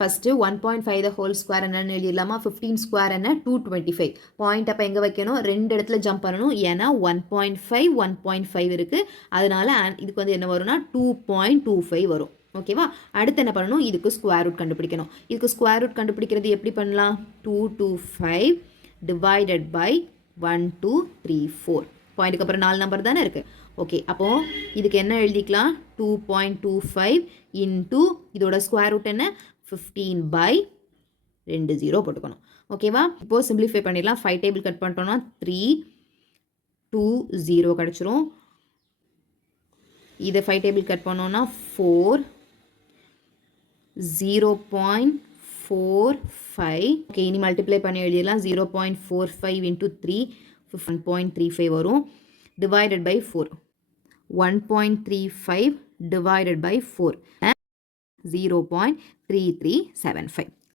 first 1.5 the whole square என்னன்னு எழுதிடலாமா 15 square என்ன 225 point அப்போ எங்கே வைக்கணும் ரெண்டு இடத்துல ஜம்ப் பண்ணணும் ஏன்னா 1.5 இருக்குது அதனால இதுக்கு வந்து என்ன வரும்னா 2.25 வரும் ஓகேவா அடுத்து என்ன பண்ணணும் இதுக்கு ஸ்கொயர் ரூட் கண்டுபிடிக்கணும் இதுக்கு ஸ்கொயர் ரூட் கண்டுபிடிக்கிறது எப்படி பண்ணலாம் 225 டிவைடட் பை 1 2 3 4 பாயிண்ட்டுக்கு அப்புறம் 4 நம்பர் தானே இருக்குது ஓகே அப்போது இதுக்கு என்ன எழுதிக்கலாம் 2.25 இன்ட்டு இதோட ஸ்கொயர் ரூட் என்ன 15 by 2 0 போட்டுக்கணும் ஓகேவா இப்போது சிம்பிளிஃபை பண்ணிடலாம் 5 டேபிள் கட் பண்ணிட்டோம்னா 3 2 0 கிடச்சிரும் இதை 5 டேபிள் கட் பண்ணோன்னா 4 0.45 ஓகே இனி மல்டிப்ளை பண்ணி எழுதிடலாம் 0.45 இன்ட்டு 3 1.35 வரும் divided by 4 1.35 divided by 4 0.3375